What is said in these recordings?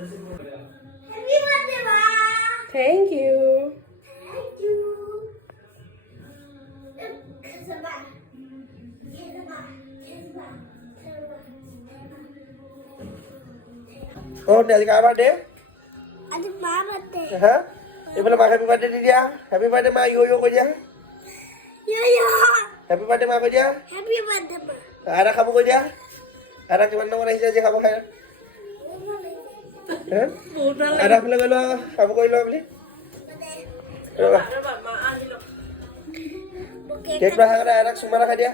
birthday, Ma. Thank you. Thank you. Kasaba. Oh, dari kapan deh? Ada mama deh. Hah? Ibu mak happy birthday di dia. Happy birthday ma yo ko dia. Yo. Happy birthday ma ko dia. Happy birthday, Ma. Ada kamu ko dia. Ada gimana orang aja kamu kayak. Hah? Ada pula kalau kamu ko ilo beli. Coba. Cake berapa ada anak sumara ka dia?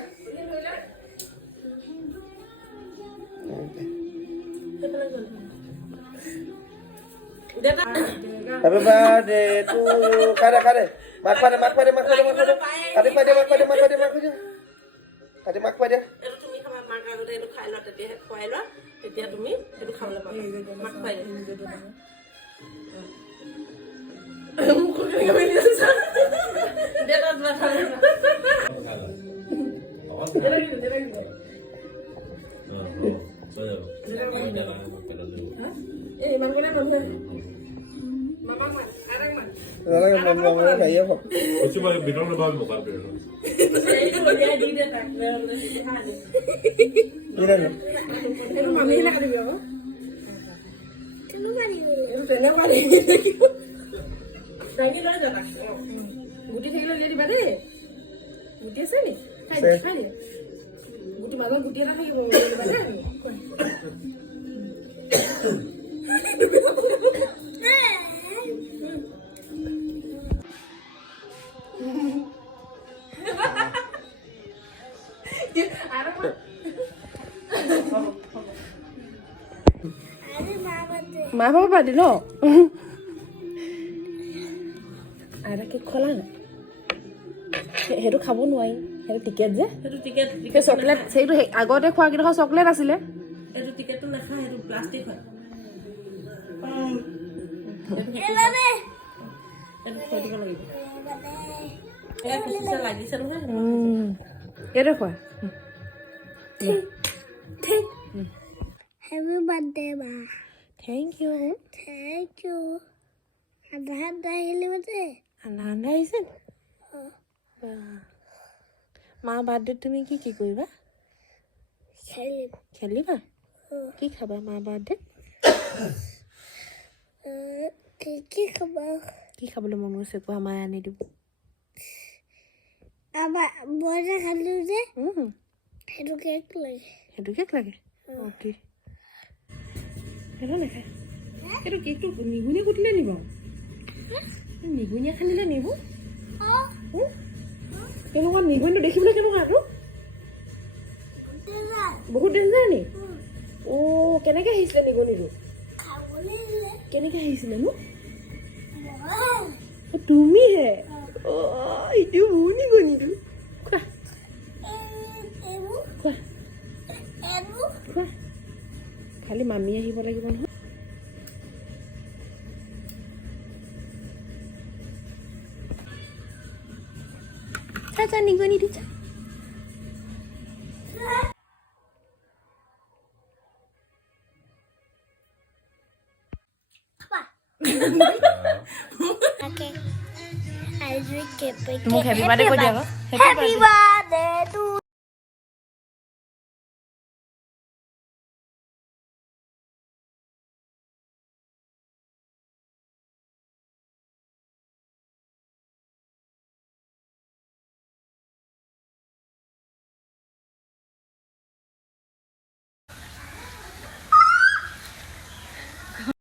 Happy birthday to you. Kade. Mak pada. Kade mak pada. Itu তুমি খাবা মাক আগতে এইটো খাই লোৱা তেতিয়াহে খুৱাই লোৱা তেতিয়া তুমি এইটো খাবলৈ পাবা মাক খুৱাই Orang yang ngomong kayak apa? Coba bilang lebih bukan bilang. Gila nih. itu mami lah kan dia Kenapa nih? itu tenar kali Dani lo ada tak Budi kilo dia di mana Budi sini Hai Budi malam Budi lah lagi bawa di mana মা বাবা পাতি ন আৰু কি খোলা নাই সেইটো খাব নোৱাৰি সেইটো টিকেট যে সেইটো টিকেট সেই চকলেট সেইটো আগতে খোৱা কেইডোখৰ চকলেট আছিলে সেইটো টিকেটটো নাখায় সেইটো প্লাষ্টিক হয় সেইটো থৈ দিব লাগিব এয়া খুচিছে লাগিছে নহয় এইটো খোৱা Happy birthday, Ma. Thank you Thank you. Ada ini mate. আন্ধাৰ আহিছে মা বাৰ্থডেত তুমি কি কি কৰিবা Salim. খেলিবা কি খাবা মা বাৰ্থডেত Kiki kabar. কি খাবলৈ মন গৈছে কোৱা মায়ে আনি দিব Apa boleh kalau deh? Itu kek lagi. সেইটো কেক লাগে অ'কে সেইটো নাখায় সেইটো কেকটো নিগুনি কুটিলে নিব নিগুনিয়ে খালিলে নিব কেনেকুৱা নিগুনিটো দেখিবলৈ কেনেকুৱা আৰু বহুত ডেঞ্জাৰ নি অ' কেনেকৈ আহিছিলে নিগুনিটো কেনেকৈ আহিছিলে নো তুমিহে অ' এইটো মোৰ নিগুনিটো খোৱা খোৱা খোৱা খালি মামী আহিব লাগিব নহয় চা নিগুনিটো চা Okay. I drink it. মোক হেপী বাৰ্থডে কৈ দিয়া আকৌ Happy birthday to